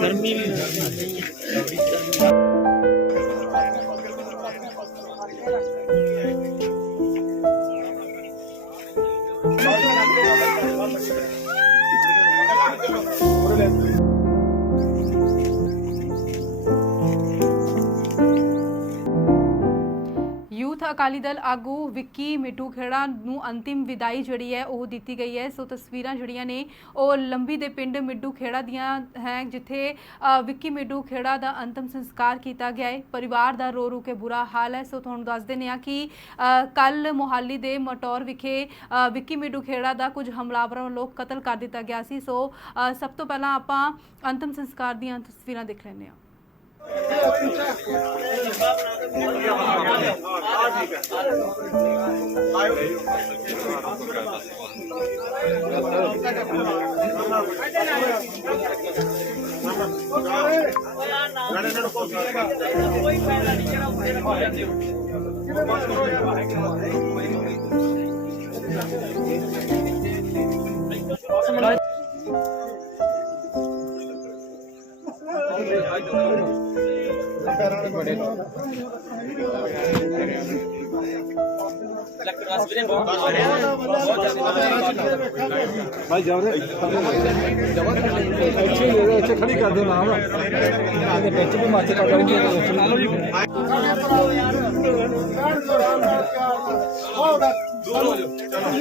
गर्मी भी यूथ अकाली दल आगू विक्की मिट्टू खेड़ा ਨੂੰ अंतिम विदाई ਜਿਹੜੀ ਹੈ ਉਹ ਦਿੱਤੀ ਗਈ ਹੈ। ਸੋ ਤਸਵੀਰਾਂ ਜਿਹੜੀਆਂ ਨੇ ਉਹ ਲੰਬੀ ਦੇ ਪਿੰਡ ਮਿੱਡੂ ਖੇੜਾ ਦੀਆਂ ਹੈ, ਜਿੱਥੇ ਵਿੱਕੀ ਮਿੱਡੂ ਖੇੜਾ ਦਾ ਅੰਤਮ ਸੰਸਕਾਰ ਕੀਤਾ ਗਿਆ ਹੈ। ਪਰਿਵਾਰ ਦਾ ਰੋ ਰੋ ਕੇ ਬੁਰਾ ਹਾਲ ਹੈ। ਸੋ ਤੁਹਾਨੂੰ ਦੱਸ ਦਿੰਦੇ ਹਾਂ ਕਿ ਕੱਲ ਮੋਹਾਲੀ ਦੇ ਮਟੌਰ ਵਿਖੇ ਵਿੱਕੀ ਮਿੱਡੂ ਖੇੜਾ ਦਾ ਕੁਝ ਹਮਲਾਵਰਾਂ ਵੱਲੋਂ ਕਤਲ ਕਰ ਦਿੱਤਾ ਗਿਆ ਸੀ। ਸੋ ਸਭ ਤੋਂ ਪਹਿਲਾਂ ਆਪਾਂ ਅੰਤਮ ਸੰਸਕਾਰ ਦੀਆਂ ਤਸਵੀਰਾਂ ਦੇਖ ਲੈਂਦੇ ਹਾਂ। भाई जा रहे अच्छे खड़ी कर दो नाम बिच भी माथे पकड़ गए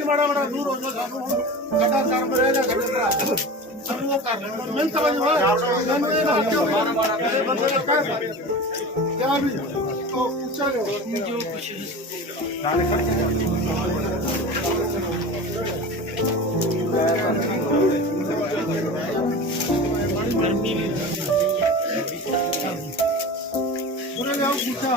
बड़ा बड़ा दूर हो जाओ सानू साडा कर्म रहेगा साडे भरा सानू वो कर लेना मिल समझ में सानू ये ना क्यों मेरे बंदे ने कह क्या भी तो पूछा लो जो कुछ नाले खड़ गर्मी भी पूरे जाओ पूछा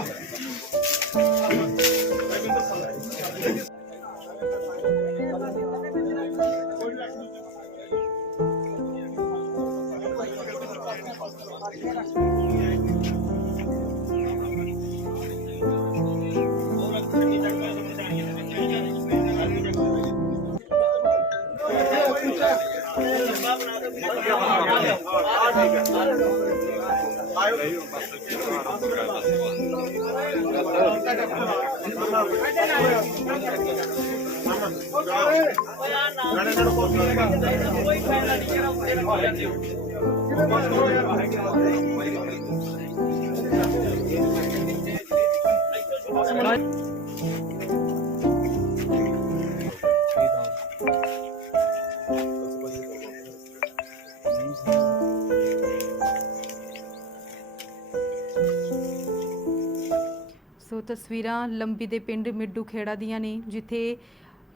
ਸੋ ਤਸਵੀਰਾਂ ਲੰਬੀ ਦੇ ਪਿੰਡ ਮਿੱਡੂ ਖੇੜਾ ਦੀਆਂ ਨੇ, ਜਿੱਥੇ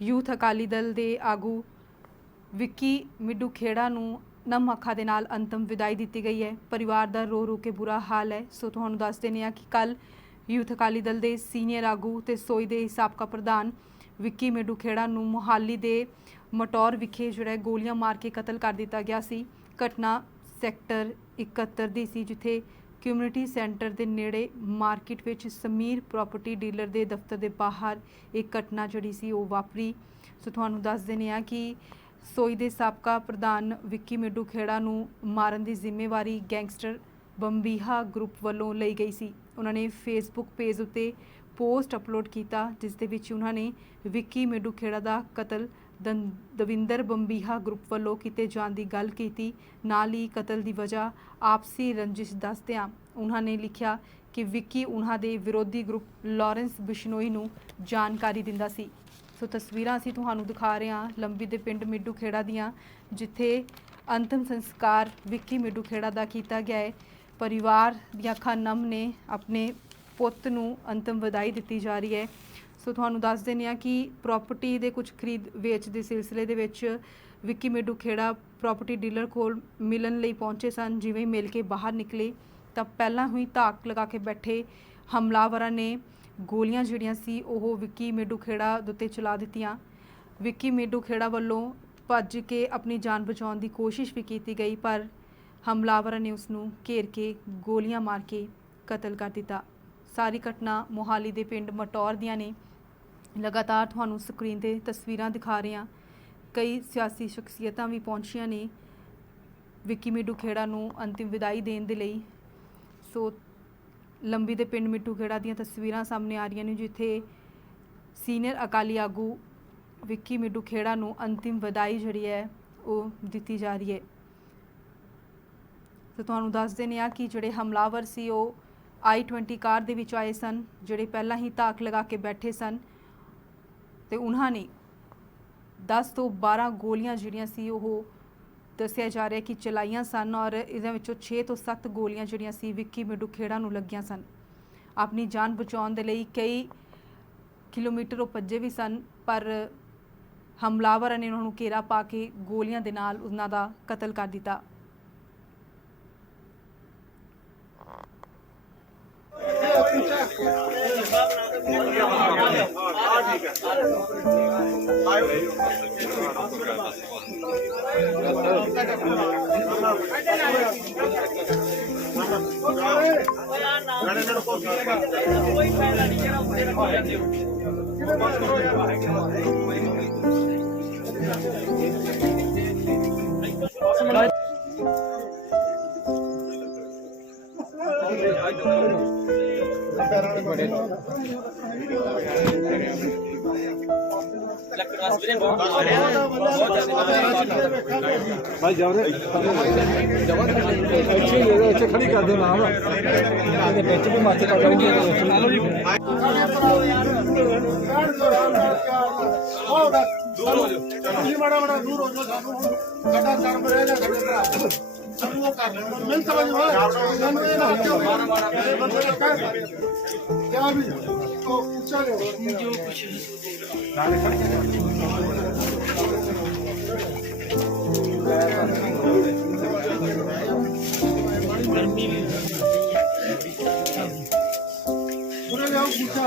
ਯੂਥ ਅਕਾਲੀ ਦਲ ਦੇ ਆਗੂ ਵਿੱਕੀ ਮਿੱਡੂ ਖੇੜਾ ਨੂੰ ਨਮ ਅੱਖਾਂ ਦੇ ਨਾਲ ਅੰਤਮ ਵਿਦਾਈ ਦਿੱਤੀ ਗਈ ਹੈ। ਪਰਿਵਾਰ ਦਾ ਰੋ ਰੋ ਕੇ ਬੁਰਾ ਹਾਲ ਹੈ। ਸੋ ਤੁਹਾਨੂੰ ਦੱਸ ਦਿੰਦੇ ਹਾਂ ਕਿ ਕੱਲ ਯੂਥ ਅਕਾਲੀ ਦਲ ਦੇ ਸੀਨੀਅਰ ਆਗੂ ਤੇ ਸੋਈ ਦੇ ਸਾਬਕਾ ਪ੍ਰਧਾਨ ਵਿੱਕੀ ਮਿੱਡੂ ਖੇੜਾ ਨੂੰ ਮੁਹਾਲੀ ਦੇ ਮਟੌਰ ਵਿਖੇ ਜਿਹੜਾ ਗੋਲੀਆਂ ਮਾਰ ਕੇ ਕਤਲ ਕਰ ਦਿੱਤਾ ਗਿਆ ਸੀ। ਘਟਨਾ ਸੈਕਟਰ 71 ਦੀ ਸੀ, ਜਿੱਥੇ ਕਮਿਊਨਿਟੀ ਸੈਂਟਰ ਦੇ ਨੇੜੇ ਮਾਰਕੀਟ ਵਿੱਚ ਸਮੀਰ ਪ੍ਰਾਪਰਟੀ ਡੀਲਰ ਦੇ ਦਫ਼ਤਰ ਦੇ ਬਾਹਰ ਇੱਕ ਘਟਨਾ ਜਿਹੜੀ ਸੀ ਉਹ ਵਾਪਰੀ। ਸੋ ਤੁਹਾਨੂੰ ਦੱਸ ਦਿੰਦੇ ਹਾਂ ਕਿ ਸੋਈ ਦੇ ਸਾਬਕਾ ਪ੍ਰਧਾਨ ਵਿੱਕੀ ਮਿੱਡੂ ਖੇੜਾ ਨੂੰ ਮਾਰਨ ਦੀ ਜ਼ਿੰਮੇਵਾਰੀ ਗੈਂਗਸਟਰ ਬੰਬੀਹਾ ਗਰੁੱਪ ਵੱਲੋਂ ਲਈ ਗਈ ਸੀ। ਉਹਨਾਂ ਨੇ ਫੇਸਬੁੱਕ ਪੇਜ ਉੱਤੇ ਪੋਸਟ ਅਪਲੋਡ ਕੀਤਾ, ਜਿਸ ਦੇ ਵਿੱਚ ਉਹਨਾਂ ਨੇ ਵਿੱਕੀ ਮਿੱਡੂ ਖੇੜਾ ਦਾ ਕਤਲ ਦਵਿੰਦਰ ਬੰਬੀਹਾ ਗਰੁੱਪ ਵੱਲੋਂ ਕੀਤੇ ਜਾਣ ਦੀ ਗੱਲ ਕੀਤੀ। ਨਾਲ ਹੀ ਕਤਲ ਦੀ ਵਜ੍ਹਾ ਆਪਸੀ ਰੰਜਿਸ਼ ਦੱਸਦਿਆਂ ਉਹਨਾਂ ਨੇ ਲਿਖਿਆ ਕਿ ਵਿੱਕੀ ਉਹਨਾਂ ਦੇ ਵਿਰੋਧੀ ਗਰੁੱਪ ਲਾਰੈਂਸ ਬਿਸ਼ਨੋਈ ਨੂੰ ਜਾਣਕਾਰੀ ਦਿੰਦਾ ਸੀ। ਸੋ ਤਸਵੀਰਾਂ ਅਸੀਂ ਤੁਹਾਨੂੰ ਦਿਖਾ ਰਹੇ ਹਾਂ ਲੰਬੀ ਦੇ ਪਿੰਡ ਮਿੱਡੂ ਖੇੜਾ ਦੀਆਂ, ਜਿੱਥੇ ਅੰਤਮ ਸੰਸਕਾਰ ਵਿੱਕੀ ਮਿੱਡੂ ਖੇੜਾ ਦਾ ਕੀਤਾ ਗਿਆ ਹੈ। ਪਰਿਵਾਰ ਦੀਆਂ ਅੱਖਾਂ ਨਮ ਨੇ, ਆਪਣੇ ਪੁੱਤ ਨੂੰ ਅੰਤਮ ਵਿਦਾਈ ਦਿੱਤੀ ਜਾ ਰਹੀ ਹੈ। ਸੋ ਤੁਹਾਨੂੰ ਦੱਸ ਦਿੰਦੇ ਹਾਂ ਕਿ ਪ੍ਰਾਪਰਟੀ ਦੇ ਕੁਝ ਖਰੀਦ ਵੇਚ ਦੇ ਸਿਲਸਿਲੇ ਦੇ ਵਿੱਚ ਵਿੱਕੀ ਮਿੱਡੂ ਖੇੜਾ ਪ੍ਰਾਪਰਟੀ ਡੀਲਰ ਕੋਲ ਮਿਲਣ ਲਈ ਪਹੁੰਚੇ ਸਨ। ਜਿਵੇਂ ਹੀ ਮਿਲ ਕੇ ਬਾਹਰ ਨਿਕਲੇ ਤਾਂ ਪਹਿਲਾਂ ਹੀ ਧਾਕ ਲਗਾ ਕੇ ਬੈਠੇ ਹਮਲਾਵਰਾਂ ਨੇ ਗੋਲੀਆਂ ਜਿਹੜੀਆਂ ਸੀ ਉਹ ਵਿੱਕੀ ਮਿੱਡੂ ਖੇੜਾ ਦੇ ਉੱਤੇ ਚਲਾ ਦਿੱਤੀਆਂ। ਵਿੱਕੀ ਮਿੱਡੂ ਖੇੜਾ ਵੱਲੋਂ ਭੱਜ ਕੇ ਆਪਣੀ ਜਾਨ ਬਚਾਉਣ ਦੀ ਕੋਸ਼ਿਸ਼ ਵੀ ਕੀਤੀ ਗਈ, ਪਰ ਹਮਲਾਵਰਾਂ ਨੇ ਉਸ ਨੂੰ ਘੇਰ ਕੇ ਗੋਲੀਆਂ ਮਾਰ ਕੇ ਕਤਲ ਕਰ ਦਿੱਤਾ। ਸਾਰੀ ਘਟਨਾ ਮੋਹਾਲੀ ਦੇ ਪਿੰਡ ਮਟੌਰ ਦੀਆਂ ਨੇ। ਲਗਾਤਾਰ ਤੁਹਾਨੂੰ ਸਕਰੀਨ ਤੇ ਤਸਵੀਰਾਂ ਦਿਖਾ ਰਹੇ ਹਾਂ। ਕਈ ਸਿਆਸੀ ਸ਼ਖਸੀਅਤਾਂ ਵੀ ਪਹੁੰਚੀਆਂ ਨੇ। ਵਿੱਕੀ ਮਿੱਡੂ ਖੇੜਾ ਨੂੰ ਅੰਤਿਮ ਵਿਦਾਈ ਦੇਣ ਦੇ ਲਈ। ਸੋ ਲੰਬੀ ਦੇ ਪਿੰਡ ਮਿੱਡੂ ਖੇੜਾ ਦੀਆਂ ਤਸਵੀਰਾਂ ਸਾਹਮਣੇ ਆ ਰਹੀਆਂ ਨੇ, ਜਿੱਥੇ ਸੀਨੀਅਰ ਅਕਾਲੀ ਆਗੂ ਵਿੱਕੀ ਮਿੱਡੂ ਖੇੜਾ ਨੂੰ ਅੰਤਿਮ ਵਿਦਾਈ ਜਿਹੜੀ ਹੈ ਉਹ ਦਿੱਤੀ ਜਾ ਰਹੀ ਹੈ। ਤੇ ਤੁਹਾਨੂੰ ਦੱਸ ਦਿੰਦੇ ਹਾਂ ਕਿ ਜਿਹੜੇ ਹਮਲਾਵਰ ਸੀ ਉਹ i20 ਕਾਰ ਦੇ ਵਿੱਚ ਆਏ ਸਨ, ਜਿਹੜੇ ਪਹਿਲਾਂ ਹੀ ਧਾਕ ਲਗਾ ਕੇ ਬੈਠੇ ਸਨ ਤੇ ਉਹਨਾਂ ਨੇ 10 ਤੋਂ 12 ਗੋਲੀਆਂ ਜਿਹੜੀਆਂ ਸੀ ਉਹ ਦੱਸਿਆ ਜਾ ਰਿਹਾ ਕਿ ਚਲਾਈਆਂ ਸਨ, ਔਰ ਇਹਦੇ ਵਿੱਚੋਂ 6 ਤੋਂ 7 ਗੋਲੀਆਂ ਜਿਹੜੀਆਂ ਸੀ ਵਿੱਕੀ ਮਿੱਡੂ ਖੇੜਾ ਨੂੰ ਲੱਗੀਆਂ ਸਨ। ਆਪਣੀ ਜਾਨ ਬਚਾਉਣ ਦੇ ਲਈ ਕਈ ਕਿਲੋਮੀਟਰ ਉਹ ਭੱਜੇ ਵੀ ਸਨ, ਪਰ ਹਮਲਾਵਰਾਂ ਨੇ ਉਹਨਾਂ ਨੂੰ ਘੇਰਾ ਪਾ ਕੇ ਗੋਲੀਆਂ ਦੇ ਨਾਲ ਉਹਨਾਂ ਦਾ ਕਤਲ ਕਰ ਦਿੱਤਾ। ਕੋਈ ਫਾਇਦਾ ਨਹੀਂ ਜਿਹੜਾ ਮੁੰਡੇ ਨੂੰ ਜਾਂਦੇ ਹੋ भाई जाओ ਇੱਥੇ ਖੜੀ ਕਰ ਦਿਓ ਨਾਲ ਇਹਦੇ ਵਿੱਚ ਵੀ ਮੱਚ ਕਰ ਲੈਣੀ ਮਾੜਾ ਮਾੜਾ ਦੂਰ ਹੋ ਜਾਓ, ਸਾਨੂੰ ਸਾਡਾ ਕਰਮ ਰਹਿ ਗਿਆ ਸਾਡੇ ਭਰਾ ਸਾਨੂੰ ਉਹ ਕਰ ਲੈਣ ਮਿਲ ਸਮਝ ਮੈਨੂੰ ਇਹ ਨਾ ਕਿਉਂ ਮੇਰੇ ਬੰਦੇ ਦਾ ਕਹਿ ਕਿਆ ਵੀ ਉਹ ਉੱਚਾ ਲਿਓ ਜੋ ਕੁਛ ਨਾਲੇ ਖੜ ਕੇ ਗਰਮੀ ਵੀ ਪੂਰੇ ਲਿਆਓ ਪੁੱਛਾ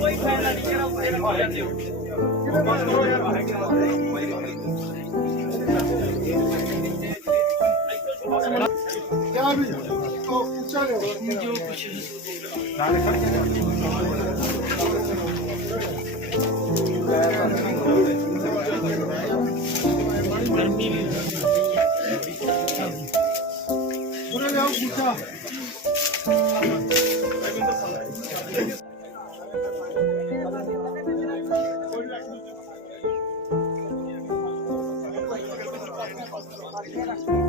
ਕੋਈ ਫਾਇਦਾ ਨਹੀਂ ਜਿਹੜਾ ਮੁੰਡੇ ਨੂੰ ਜਾਂਦੇ ਹੋ ਕਿਆ ਵੀ ਉਹ ਉੱਚਾ ਲਿਓ ਜੋ ਕੁਛ ਨਾਲੇ ਖੜ ਕੇ ਗਰਮੀ ਵੀ ਪੂਰੇ ਲਿਆਓ ਪੁੱਛਾ Gracias.